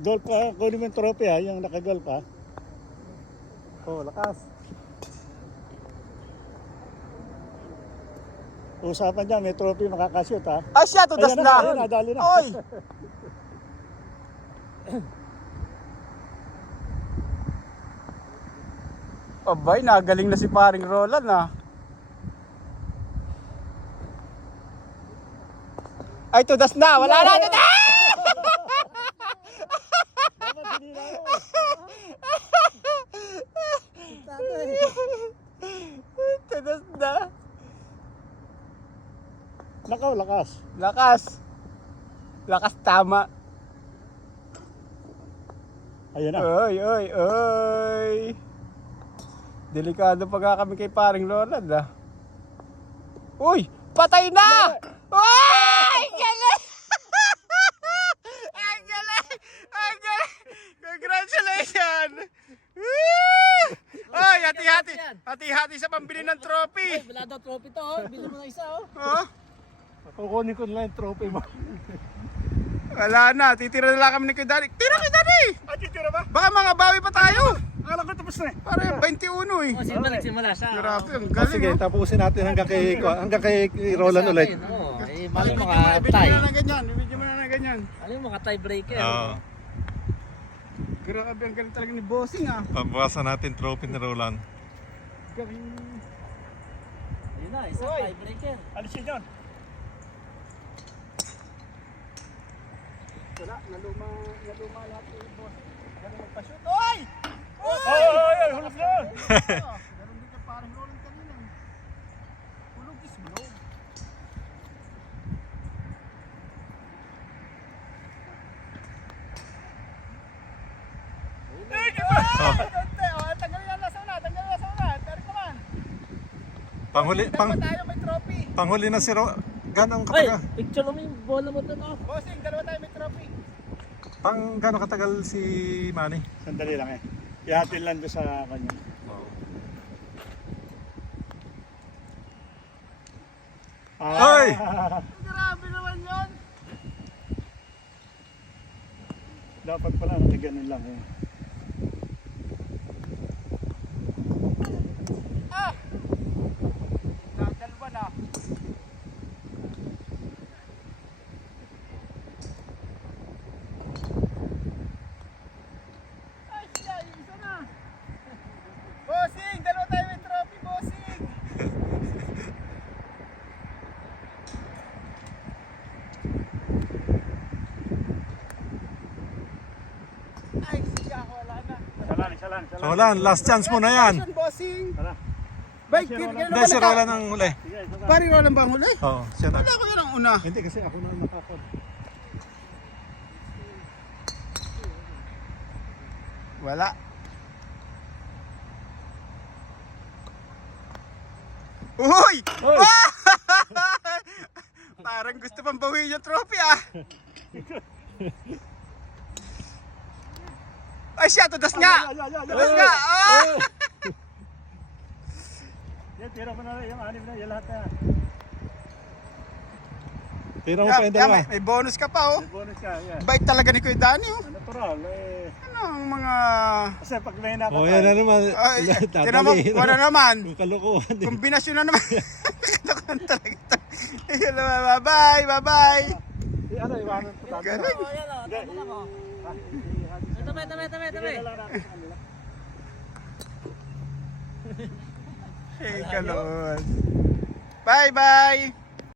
Golf pa, kunin mo yung trophy ha, yung naka-golf ha. Oh, lakas. Usapan dyan, may trophy makakashoot ha. Ay siya, tudas Ayan na. Ayun na, dali na. Oy! Abay, nagaling na si paring Roland ah. Ay, tudas na! Wala na! Tudas! Dapat hinila mo. Tudas na. Nakaw, lakas. Lakas. Lakas tama. Ayan na. Oy, oy, oy. Delikado pa nga kami kay paring Roland ah. Uy! Patay na! Uy! Galing! Ang galing! Ang galing! Congratulations! Woo! Ay, hati-hati! Hati-hati sa pambili ng trophy! Wala daw trophy to, oh. Bili mo na isa, oh. Oh? Kukunin ko na lang yung trophy mo. Wala na, titira na lang kami ni Kuya Danny. Tira Kuya Danny! Ah, titira ba? Baka mga bawi pa tayo! Akala ko tapos na eh. Para 21 eh. Oh, sige ba nagsimula siya? Grabe, ang Oh, galing. sige, oh. tapusin natin hanggang kay Roland ulit. Oo, eh, Ay, mali mo video ka video tie. mo na ganyan, video mo na ganyan. Mali mo ka tiebreaker. Oo. Grabe, ang galing talaga ni Bossing ah. Pabawasan natin trophy ni Roland. Galing. Yun na, isa Oy. tiebreaker. Alisin yun. Wala, naluma lahat ni Bossing. Galing magpa-shoot. Oy! Ay, hulog na yun. Galing din ka parang Roland kanina. Hulog is hulog. Konti, oh, tanggalin na sa una, tanggalin na sa una. Pero naman, Panghuli, dalawa tayo may trophy. panghuli na si Ganong Ay, katagal? picture mo yung bola mo doon, oh. Bossing, dalawa tayo may trophy. Gano'ng katagal si Manny? Sandali lang eh. Ihatin lang doon sa kanya. Ay! Grabe naman yun. Dapat pala, ganun lang eh. Ah! Dadalwa na. Ay, siya, yung isa na. Bossing, dalawa tayo may trophy, bossing. Ay, siya, wala na. Isa lang. Roland, last chance mo na yan. Bossing. Tara. Bay, Hindi, si Roland ang huli. Sige, ito na. Pari Roland ba ang huli? Oo, siya na. Wala ko yan ang una. Hindi kasi ako na nakakod. Wala. Uy! Uy! Parang gusto pang bawiin yung trophy ah. Ay siya, tudas nga! Tudas nga! Ah! Yan, tira mo na lang yung anim na, yung lahat na yan. Tira mo Yeah, pa yung yeah, dalawa. may bonus ka pa oh. May bonus ka, yan. Bait talaga ni Kuya Danny oh. Natural eh. Ano ang mga... Kasi pag may nakatay. Oh, yan na naman. Ay, tinan mo, wala naman. Yung kalokohan eh. Kombinasyon na naman. Kalokohan talaga ito. Bye-bye, bye-bye. Ano, iwanan ko dati. Galing. Oh, yan, oh. Tabi lang, oh. Tabi. Hey, kalon. Bye-bye.